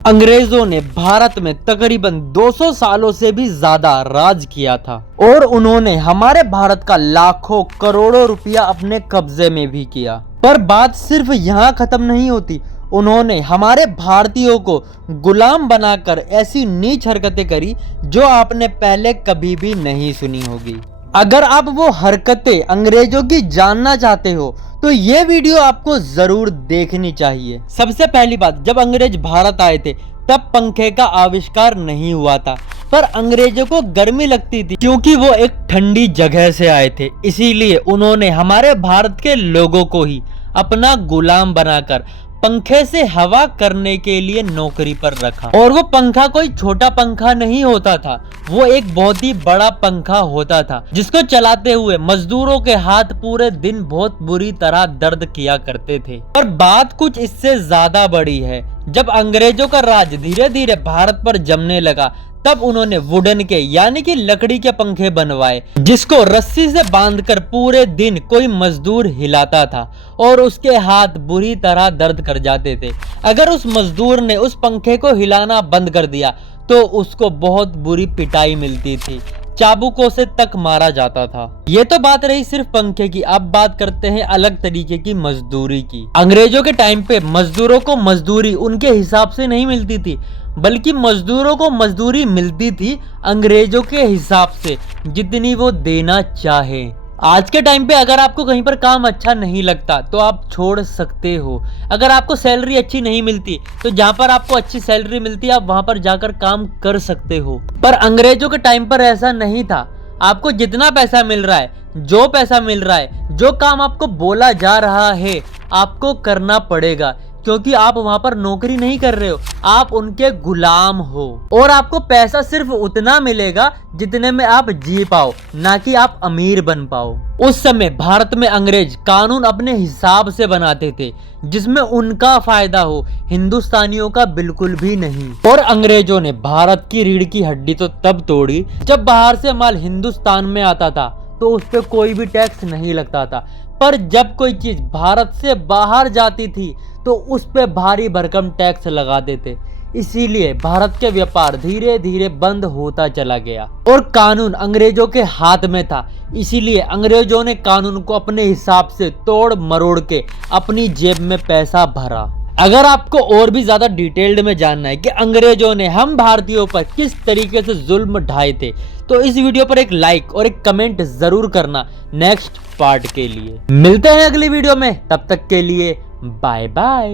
अंग्रेजों ने भारत में तकरीबन 200 सालों से भी ज्यादा राज किया था और उन्होंने हमारे भारत का लाखों करोड़ों रुपया अपने कब्जे में भी किया। पर बात सिर्फ यहाँ खत्म नहीं होती। उन्होंने हमारे भारतीयों को गुलाम बनाकर ऐसी नीच हरकतें करी जो आपने पहले कभी भी नहीं सुनी होगी। अगर आप वो हरकतें अंग्रेजों की जानना चाहते हो तो ये वीडियो आपको जरूर देखनी चाहिए। सबसे पहली बात, जब अंग्रेज भारत आए थे तब पंखे का आविष्कार नहीं हुआ था, पर अंग्रेजों को गर्मी लगती थी क्योंकि वो एक ठंडी जगह से आए थे। इसीलिए उन्होंने हमारे भारत के लोगों को ही अपना गुलाम बनाकर पंखे से हवा करने के लिए नौकरी पर रखा। और वो पंखा कोई छोटा पंखा नहीं होता था, वो एक बहुत ही बड़ा पंखा होता था जिसको चलाते हुए मजदूरों के हाथ पूरे दिन बहुत बुरी तरह दर्द किया करते थे। पर बात कुछ इससे ज्यादा बड़ी है। जब अंग्रेजों का राज धीरे धीरे भारत पर जमने लगा तब उन्होंने वुडन के यानी कि लकड़ी के पंखे बनवाए जिसको रस्सी से बांधकर पूरे दिन कोई मजदूर हिलाता था और उसके हाथ बुरी तरह दर्द कर जाते थे। अगर उस मजदूर ने उस पंखे को हिलाना बंद कर दिया तो उसको बहुत बुरी पिटाई मिलती थी, चाबुकों से तक मारा जाता था। ये तो बात रही सिर्फ पंखे की। अब बात करते हैं अलग तरीके की मजदूरी की। अंग्रेजों के टाइम पे मजदूरों को मजदूरी उनके हिसाब से नहीं मिलती थी, बल्कि मजदूरों को मजदूरी मिलती थी अंग्रेजों के हिसाब से, जितनी वो देना चाहे। आज के टाइम पे अगर आपको कहीं पर काम अच्छा नहीं लगता तो आप छोड़ सकते हो। अगर आपको सैलरी अच्छी नहीं मिलती तो जहाँ पर आपको अच्छी सैलरी मिलती है आप वहां पर जाकर काम कर सकते हो। पर अंग्रेजों के टाइम पर ऐसा नहीं था। आपको जितना पैसा मिल रहा है, जो पैसा मिल रहा है, जो काम आपको बोला जा रहा है आपको करना पड़ेगा, क्योंकि आप वहां पर नौकरी नहीं कर रहे हो, आप उनके गुलाम हो। और आपको पैसा सिर्फ उतना मिलेगा जितने में आप जी पाओ, ना कि आप अमीर बन पाओ। उस समय भारत में अंग्रेज कानून अपने हिसाब से बनाते थे जिसमें उनका फायदा हो, हिंदुस्तानियों का बिल्कुल भी नहीं। और अंग्रेजों ने भारत की रीढ़ की हड्डी तो तब तोड़ी जब बाहर से माल हिंदुस्तान में आता था तो उस पर कोई भी टैक्स नहीं लगता था। पर जब कोई चीज भारत से बाहर जाती थी तो उस पे भारी भरकम टैक्स लगाते थे। इसीलिए भारत के व्यापार धीरे धीरे बंद होता चला गया और कानून अंग्रेजों के हाथ में था। इसीलिए अंग्रेजों ने कानून को अपने हिसाब से तोड़ मरोड़ के अपनी जेब में पैसा भरा। अगर आपको और भी ज्यादा डिटेल्ड में जानना है कि अंग्रेजों ने हम भारतीयों पर किस तरीके से जुल्म ढाए थे तो इस वीडियो पर एक लाइक और एक कमेंट जरूर करना नेक्स्ट पार्ट के लिए। मिलते हैं अगली वीडियो में, तब तक के लिए बाय बाय।